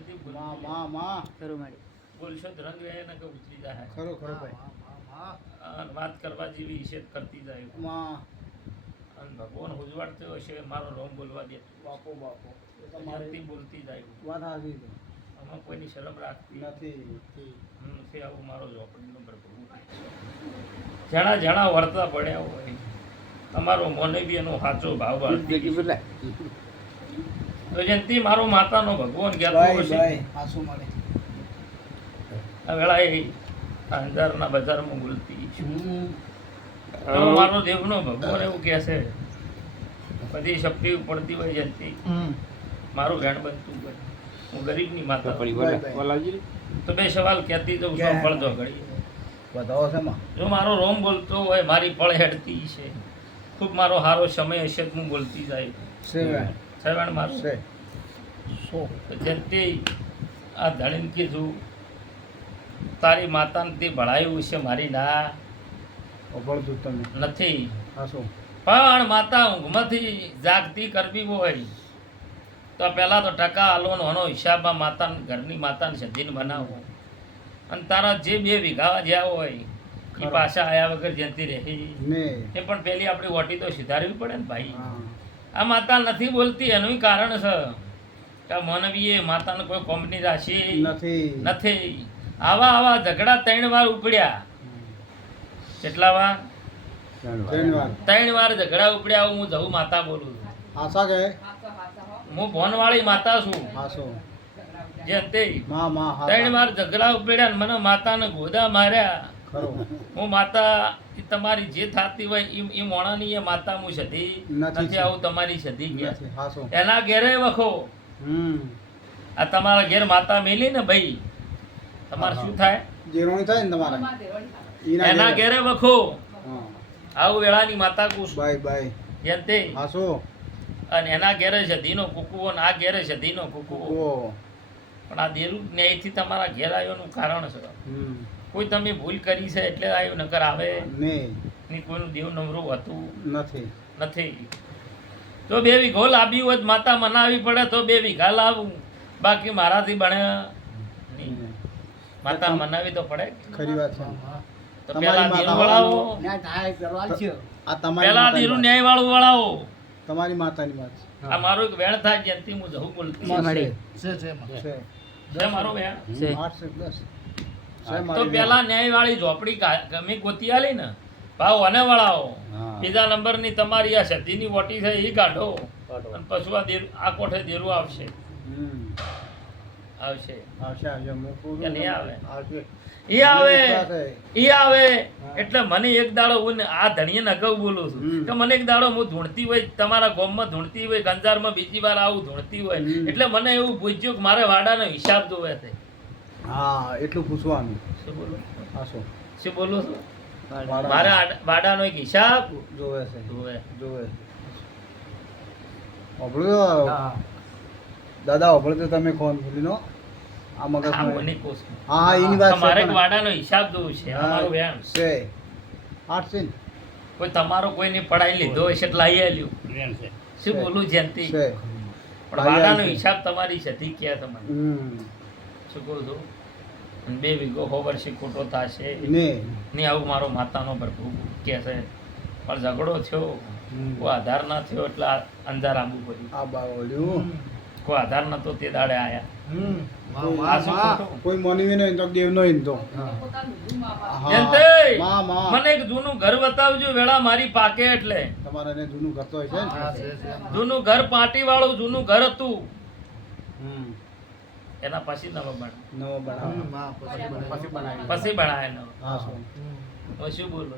જયંતિ માં બોલતી માં માં ખરું માડી બોલશો તો રંગ રહે ને કે ઉતરી જાય. ખરો ખરો ભાઈ. વાત કરવા જેવી હિશેત કરતી જાય. માં અને ભગવાન ઉજવાડતો હશે મારો રોમ બોલવા દે. બાપો બાપો. એ તો મારી બોલતી જાય. વાત આવી આમાં કોઈની શરમ રાખતી નથી નથી. આવું મારો ઝોપડીનો પ્રભુ જણા જણા વર્તા પડ્યા હોય. તમારો મોને બી એનો સાચો ભાવ તો જયંતિ મારો માતાનો ભગવાન હશે મળે. આ વેળા એ અંધારના બજારમાં બોલતી. છું મારો દેવનો ભગવાન એવું કહે છે બધી શક્તિ પડતી હોય જયંતિ. મારું ઘેણ બનતું હોય. હું ગરીબની માતા. તો બે સવાલ કહેતી જઉં છું કે- ફળ ઘડી છે જો મારો રોમ બોલતો હોય મારી ફળ હેડતી છે. ખૂબ મારો સારો સમય હશે હું બોલતી જાય. છે ભાઈ સવાણ મારું. છે. તો જયંતિ આ ધણીને કીધું તારી માતાને તે ભણાયું છે મારી ના. અભળતું તમે. નથી. પણ માતા ઊંઘમાંથી જાગતી કરવી હોય તો પહેલાં તો ટકા આલોન હોનો હિસાબમાં માતા ઘરની માતાને સજીને બનાવો. અને તારા જે બે વીઘા જ્યાં હોય એ પાછા આયા વગર જતી રહે. એ પણ પેલી આપણી ઓટી તો સુધારવી પડે ને ભાઈ. આ માતા નથી બોલતી એનું કારણ છે. કે માનવીએ માતાને કોઈ કંપની રાશિ નથી. નથી. આવા આવા ઝઘડા ત્રણ વાર ઉપડ્યા. કેટલા વાર? ત્રણ વાર. ઝઘડા ઉપડ્યા હું જવું માતા બોલું છું. આશા કે હું ભોનવાળી માતા છું. જે તે ત્રણ વાર ઝઘડા ઉપડ્યા મને માતાને ગોદા માર્યા. હું માતા તમારી જે થતી હોય એ ઈ મોણાની એ માતા હું સધી. નથી આવું તમારી સધી ગયા એના ઘેરે વખો. આ તમારા ઘેર માતા મેલી ને ભાઈ? તમારે શું થાય? જીરોણી થાય ને તમારા? એના ઘેરે. વખો. આવું વેળાની માતા કુશ. Bye bye. જેમ તે. આસુ અને એના ઘેરે સધીનો કુકુઓ ને આ ઘેરે ધીનો કુકુઓ. ઓ પણ આ દેરું ન્યાયથી તમારા ઘેર આવ્યોનું કારણ છે. હમ. કોઈ તમે ભૂલ કરી છે એટલે આવ્યું નકર આવે નહીં. કોઈનું દેવ નમરું હતું નથી. નથી. તો બે વીઘો લાવ્યું હોત માતા મનાવી પડે તો બે વીઘા લાવું. બાકી મારાથી બને માતા મનાવી તો પડે. ખરી વાત છે. તો પેલા નીરુ વળાવો પેલા નીરુ ન્યાય વાળું વળાવો તમારી માતાની વાત. આ મારો એક વેણ થાય જેનથી હું જવું બોલતી. છે છે છે. મારો વેણ? છે. આઠ છે દસ. છે તો પેલા ન્યાય વાળી ઝોપડી ગમે ગોતી આલી ને? ભાવ અને વળાવો બીજા બીજા નંબરની તમારી આ સદીની વોટી છે એ કાઢો. અને પછી આ દેર આ કોઠે દેરું આવશે. આવશે. આવશે આવશે મૂકું કે નહીં આવે? એ આવે. એ આવે. એટલે મને એક દાડો હું ને આ ધણીને અગાઉ બોલું છું. કે મને એક દાડો હું ધૂણતી હોય તમારા ગોમમાં ધૂણતી હોય ગંજારમાં બીજી વાર આવું ધૂણતી હોય. એટલે મને એવું પૂછ્યું કે મારે વાડાનો હિસાબ જોવે છે. હા એટલું પૂછવાનું. શું બોલો? હા શું? શું બોલો મારે વાડાનો એક હિસાબ? જોવે છે. જોવે. જોવે. અભળ્યો દાદા અભળ્યો તમે કોણ બોલીનો આ મગજ આ મને કોસ હા હા એની વાત છે મારે. વાડાનો હિસાબ જોવું છે અમારો અમારું છે. આઠ છે કોઈ તમારો કોઈની પડાઈ લીધો હશે એટલે લઈ આવ્યું શું છે. બોલું જયંતિ પણ વાડાનો હિસાબ તમારી છે ઠીક ક્યાં તમારે. શું કહું છું બે વીઘો હો વર્ષે ખોટો થશે. ને. ને આવું મારો માતાનો પ્રભુ કે છે. પણ ઝઘડો થયો. કો કોઈ આધાર ના થયો એટલે અંધાર આબુ પડ્યું. આ બાવળ્યું કોઈ આધાર નતો તે દાડે આયા. કોઈ- શું કોઈ મનવી નહીં તો દેવ નહીં તો. મને એક જૂનું ઘર બતાવજો વેળા મારી પાકે એટલે. તમારે જૂનું ઘર તો છે ને જૂનું ઘર પાટી વાળું જૂનું ઘર હતું. હમ. એના પછી નવો બન નવો બનાવો પછી બનાવે નવો હા. શું બોલો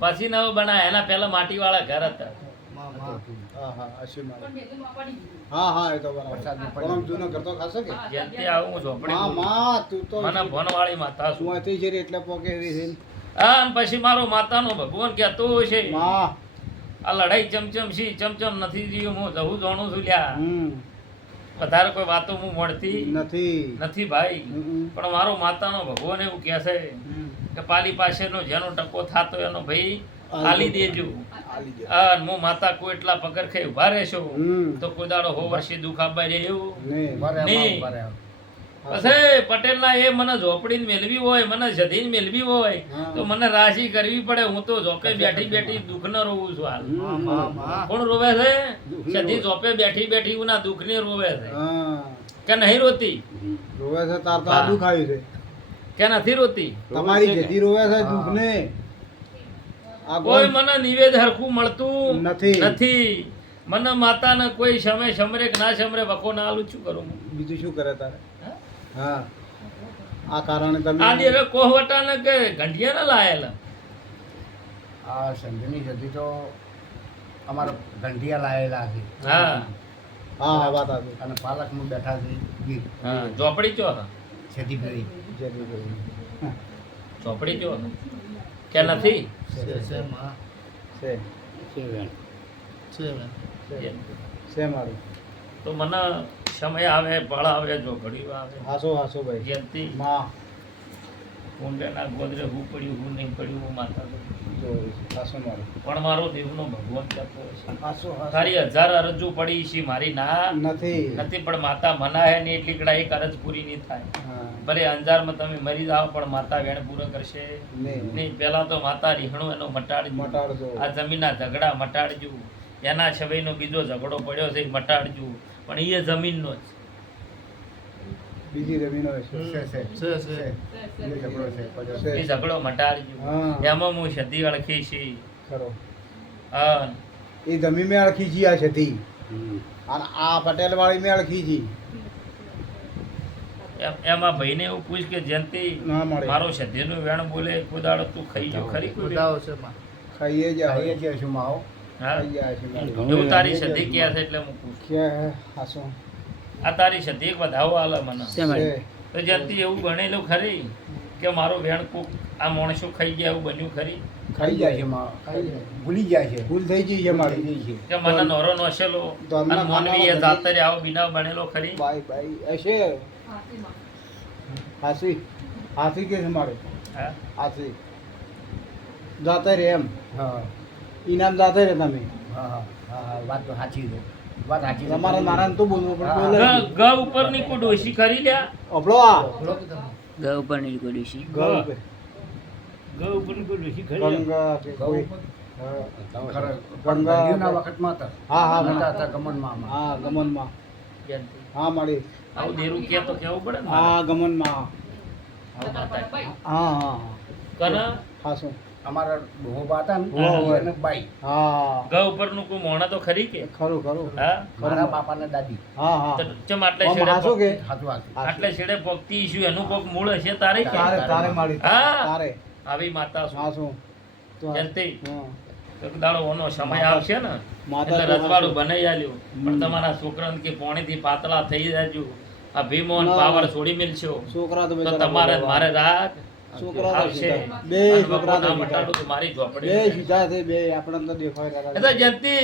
પછી નવો બનાવે એના પહેલા માટી વાળા ઘર હતા. હા હા. અસી મારે? હા હા એ તો બરાબર. પરમ જૂનો કરતો ખાશે કે? જેનથી આવું હું ઝોપડી માં બોલું. માં તું તો મને ભણવાળી માતા છું છે ને. હા પછી મારો માતાનો ભગવાન કેતો છે. આ લડાઈ ચમચમ સી ચમચમ નથી જીવ. હું જવું જાણું છું લ્યા. વધારે કોઈ વાતો હું મળતી નથી. નથી ભાઈ. પણ મારો માતાનો ભગવાન એવું કહે છે કે પાલી પાસેનો જેનો ટકો થાતો એનો ભાઈ આલી દેજો. દે. હું માતા કોઈ એટલા પગર ખાઈ ઊભા રહેશો. તો કોઈ દાડો હો વર્ષે દુઃખ આપવા રહે નહીં. પછી પટેલના એ મને ઝોપડી મેળવી હોય મને જધીને મેળવી હોય તો મને રાશિ કરવી પડે. હું તો ઝોપે બેઠી બેઠી દુઃખ ન રોવું છું હાલ. કોણ રોવે છે? સધી ઝોપે બેઠી બેઠી હું ના દુઃખને રોવે છે. કે નહીં રોતી? રોવે છે તાર તો દુઃખ આવ્યું છે. કે નથી રોતી? તમારી જેથી રોવે છે દુઃખ ને કોઈ કોઈ મને નિવેદ હરખું મળતું નથી. નથી. મને માતાને કોઈ સમય સમરે ના સમરે વખો ના આલું શું કરું બીજું શું કરે તારે? હા? આ કારણે તમે આ દિવસે કોહવટા ને કે ઘંટિયા ને લાયેલા. આ સંઘની જતી તો અમારા ઘંટિયા લાયેલા છે. હા. હા વાત આવી. અને પાલકમાં બેઠા છે ગીર. હા ચોપડી ચો હતા છેતી કરી. ઝોપડી ચો કે નથી? છે છે. છે મારું. તો મને સમય આવે પળ આવે જો ઘડી આવે. હાસો હાસો ભાઈ. જયંતિ માં. ઊંડાના ગોદરે હું પડ્યું હું નહીં પડ્યું હું માતા પણ મારો દેવનો ભગવાન જતો છે. તારી હજાર અરજુ પડી છે મારી ના. નથી. નથી પણ માતા મનાય ને એટલી કડા એક અરજ પૂરી નહીં થાય. ભલે અંજારમાં તમે મરી જાઓ પણ માતા વેણ પૂરો કરશે. નહીં. પેલા તો માતા રીહણું એનો મટાડજો. મટાડજો. આ જમીનના ઝઘડા મટાડજો. એના છબઈનો બીજો ઝઘડો પડ્યો છે એ મટાડજો. પણ એ જમીનનો જ. બીજી રમીનો છે. છે છે. છે એ ઝઘડો છે. પડ્યો છે. એ ઝઘડો મટાડજો. એમાં હું સદી અળખી છી. ખરો. હા. એ જમી મેં અળખી જી આ અને આ પટેલ વાળી મેં અળખી જી એમ- એમાં ભાઈને એવું પૂછ કે જયંતિ મારો સધીનું વેણ બોલે કુદાડો તું ખાઈ જો ખરી? કોઈ છે ખાઈએ જ ખાઈએ માવો છે મારું. એવું તારી સધી ક્યાં છે એટલે હું? પૂછું આ તારી સધી એક વધાવો આલે મને. તો જયંતિ એવું ગણેલું ખરી કે મારો વેણ કોક આ માણસો ખાઈ ગયા એવું બન્યું ખરી? ખાઈ જાય છે. ભૂલી જાય છે. ભૂલ થઈ ગઈ છે મારી. ગઈ છે. કે મને નોરો નોશેલો અને મોનવી એ ખાનામાં આવો બિનાવ બનેલો ખરી? બાય ભાઈ હશે હાસી. હાસી કે છે મારે? હા. હાસી. જાતે રે એમ. હા. ઇનામ જાતે રે તમે હા હા વાત તો સાચી છે. વાત સાચી છે. તમારે મારા તો બોલવું પણ હા. ગ- ઉપરની કોઈ ડોશી ખરી લ્યા? અપડો આ. ગ ઉપરની કોઈ ડોશી. ગ ઉપર. ગ ઉપરની કોઈ ડોશી ખરી ગંગા કે કોઈ ખરે ગંગા- વખતમાં હતા. હા હા નહોતા હા. હતા ગમનમાં હા ગમનમાં. હા મળી આવું દેરું કે તો કેવું પડે ને? હા ગમનમાં. હા હા હા. હા કના? હાસું અમારા ડોહોબા હતા ને હા, હા. બાઈ. હા. ગ ઉપરનું કોઈ મોણા તો ખરી કે? ખરું ખરું. હા? મારા બાપાને દાદી. હા હા. ચમ આટલે છેડે હાસું કે? સાચું આટલે છેડે પોગતી ઈશું એનું કોક મૂળ હશે તારે કે? તારે તારે મારી. તારે. આવી માતા શું હાસું. તો જયંતિ હા. એક દાડો ઓનો સમય આવશે ને? એટલે રજવાડું. બનાવી આલ્યું. પણ તમારા છોકરાને કે પોણીથી પાતળા થઈ જાજો. આ ભીમો ને ના. પાવર છોડી મેલશો. છોકરા તો તમારે મારે રાત છોકરા તો બે છોકરા વખો તો ના સીધા. મટાડું તો મારી ઝોપડી બે સીધા છે બે આપણને તો દેખાય એ તો જયંતિ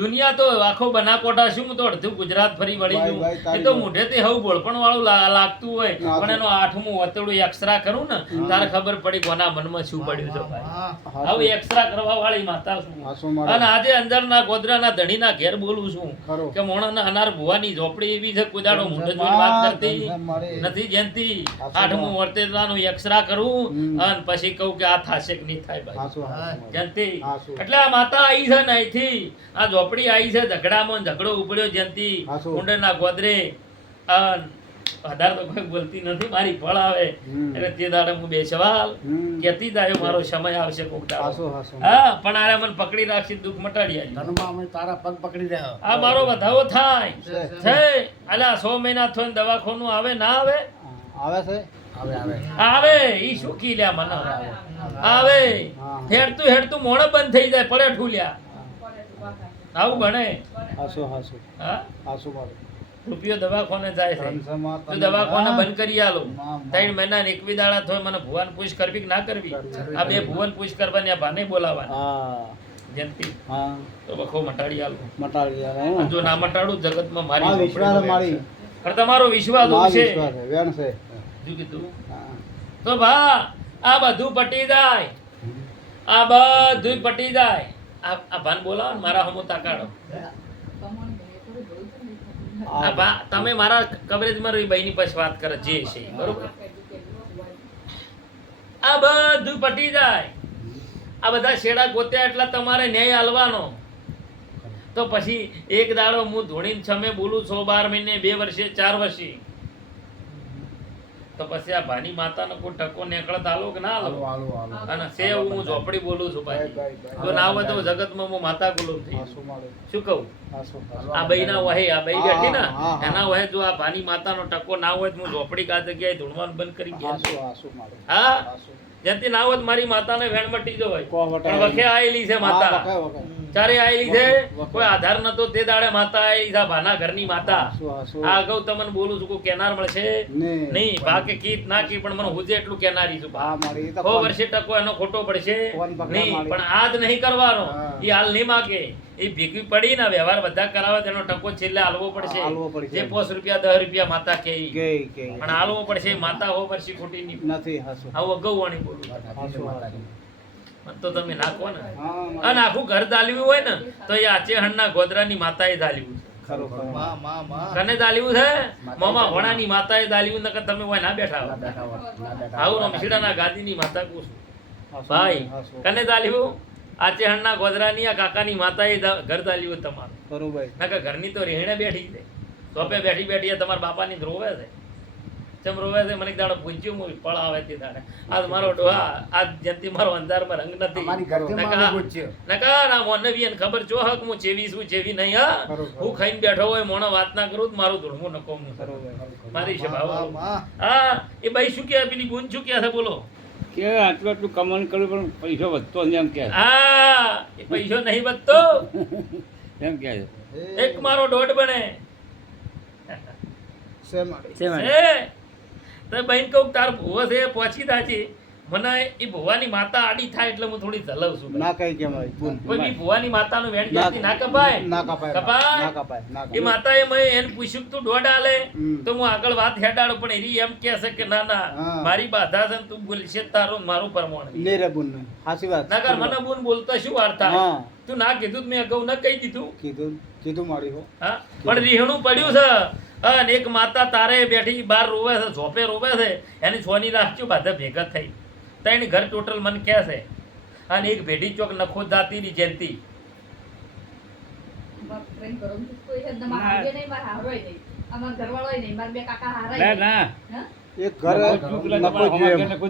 દુનિયા તો આખો બનાકોટા શું તો અડધું ગુજરાત ફરી વળી ગયું. એ તો મોઢેથી હવું બોળપણ વાળું લાગતું હોય પણ એનો આઠમું વતેડું એક્સ્ટ્રા કરું ને તારે ખબર પડી કોના મનમાં શું પડ્યું છે ભાઈ. હાસું. આવું એક્સ્ટ્રા કરવા વાળી માતા છું. અને આજે અંદરના ગોદરાના ધણીના ઘેર બોલું છું. કે મોણાના અનાર ભુવાની ઝોપડી એવી છે કુદાડો મોઢે વાત કરતી. નથી જયંતિ આઠમું. વર્તેલાનું એક્સ્ટ્રા કરું. હમ. અને પછી કહું કે આ થાશે કે નહીં થાય ભાઈ. જયંતિ. એટલે આ માતા આવી છે ને અહીંથી. આ ઝોપડી આવી છે ઝઘડામાં ઝઘડો ઉપડ્યો જયંતી. ઊંડેના ગોદરે. અન વધારે તો કોઈ બોલતી નથી મારી ફળ આવે. એટલે તે દાડે હું બે સવાલ કેતી દાયો મારો સમય આવશે કોક દાડો. હા પણ આરે મને પકડી રાખી દુઃખ મટાડી આવી ધનમાં અમે તારા પગ પકડી રહ્યા. આ મારો વધાવો થાય. છે. છે. અલા સો મહિના થઈને દવાખાનું આવે ના આવે? આવે છે. આવે ઈ સુખી લ્યા મને આવે. હેડતું હેડતું મોણ બંધ થઈ જાય પડે ઠુલ્યા આવું બને. હાસુ હાસુ. હા? હાસુ મારે. રૂપિયો દવાખાને જાય છે. તું દવાખાને બંધ કરી આલો. ત્રણ મહિના એકવી દાડા થોય મને ભુવન પૂછ કરવી કે ના કરવી. આ બે ભુવન પૂછ કરવાની આ ભાને બોલાવવાની. જયંતિ તો બખો મટાડી આલો. મટાડી આલો જો ના મટાડું જગતમાં મારી. પણ તમારો વિશ્વાસ છે છે. શું કીધું? તો ભા, આ બધું પટી જાય. આ બધું પટી જાય. આ ભાન બોલાવો ને, મારા હમો તાકાડો. તમે મારા કવરેજમાં રહી, બહેની પછી વાત કરે, જે છે, બરોબર? આ બધું પટી જાય. આ બધા શેડા ગોત્યા એટલે તમારે ન્યાય હાલવાનો તો પછી એક દાડો હું ધોણીને છમે બોલું, છો બાર મહિને, બે વર્ષે, ચાર વર્ષે. તો પછી આ ભાની માતાનો કોઈ ટકો નીકળત આલો કે ના આલો અને સે હું ઝોપડી બોલું છું ભાઈ. જો ના હોય તો જગતમાં હું માતા ગુલામ થઈ શું? કહું? આ બઈ ના વહે આ બઈ બેઠી ને. એના વહે જો આ ભાની માતાનો ટકો ના હોય તો હું ઝોપડી કા જગ્યાએ ધૂણવાનું બંધ કરી ગયા હા? જ્યાંથી ના હોય મારી મારી માતાને વેણ મટી જવાય. વખે આયેલી છે માતા. ચારે આયેલી છે કોઈ આધાર નતો તે દાડે માતા આયેલી છે ભાના ઘરની માતા? આ અગાઉ તમને બોલું છું કોઈ કેનાર મળશે? નહીં. ભાગે કીટ ના કી પણ મને હુજે એટલું કેનારી છું હા, મારી, તો વર્ષે ટકો એનો ખોટો પડશે? નહીં પણ આજ નહીં કરવાનો. એ હાલ નહીં માગે. એ ભીખી પડી ને વ્યવહાર બધા કરાવે તેનો ટકો છેલ્લે હાલવો પડશે. જે પોસ રૂપિયા દસ રૂપિયા માતા કે. પણ હાલવો પડશે માતા હો વર્ષી ખોટી નથી, આવું અગાઉ વાણી બોલું તો તમે નાખો ને. અને આખું ઘર દાલ્યું હોય ને તો એ આચેહણના ગોદરાની માતાએ દાલ્યું છે. ખરું, ખરું. કને દાલ્યું છે? મામા ભણાની માતાએ દાલ્યું નકર તમે હોય ના બેઠા આવું. રમશીડાના ગાદીની માતા કહું છું. હા, શું? ભાઈ? કને દાલ્યું આચેહણના ગોદરાની આ કાકાની માતાએ ઘર દાલ્યું તમારું. ખરું, ભાઈ. નકર ઘરની તો રેહણે બેઠી છે. સોપે બેઠી બેઠી તમારા બાપાની ધ્રોવે રોવે છે. ચમ રોવે છે મને દાડો પૂછ્યું હું પળ આવે તે દાડે. આજ મારો ડોહા આજ જયંતિ મારો અંધારમાં રંગ નથી. નકા- મારું પૂછ્યું. નકા ના મોનવી એને ખબર જો હક હું જેવી છું જેવી નહીં હા. હું ખાઈને બેઠો હોય મોણો વાત ના કરું મારું ધૂળમું નકો હું મારી છે ભાવ. હા એ ભાઈ શું કહે? પેલી બુન શું કહે છે? બોલો. કે આટલું આટલું કમાણ કર્યું પણ પૈસો વધતો એમ કે હા એ પૈસો નહીં વધતો. એમ કે એક મારો દોઢ બને. છે મારી. તો બહેન કહું તાર ભૂવો છે પહોંચી દાચી મને એ ભુવાની માતા આડી થાય એટલે હું થોડી હલવ છું ના કઈ કેમ. કોઈ બી ભુવાની માતાનું વેણ ક્યાંથી ના કપાય? ના કપાય કપાય? ના કપાય એ માતાએ મેં એને પૂછ્યું કે તું દોડ આલે? તો હું આગળ વાત હેડાડું પણ એરી એમ કહે છે કે ના ના મારી બાધા છે તું બોલશે તારું ને મારું પ્રમાણ. લે રે બુન ને. સાચી વાત કર મને બુન બોલતા શું વાર થાય? તું ના કીધું તો મેં અગાઉ ના કહી દીધું? કીધું કીધું મારી હો. હા? પણ રીહણું પડ્યું છે. અને એક માતા તારે બેઠી બહાર રોવે છે ઝોપે રોવે છે એની છોની રાખજો બધા ભેગા થઈ. ત્રણ ઘર ટોટલ મને કહે છે. અને એક ભેટી ચોક નખો જાતીની જયંતી. ના. ના એક ઘર નખો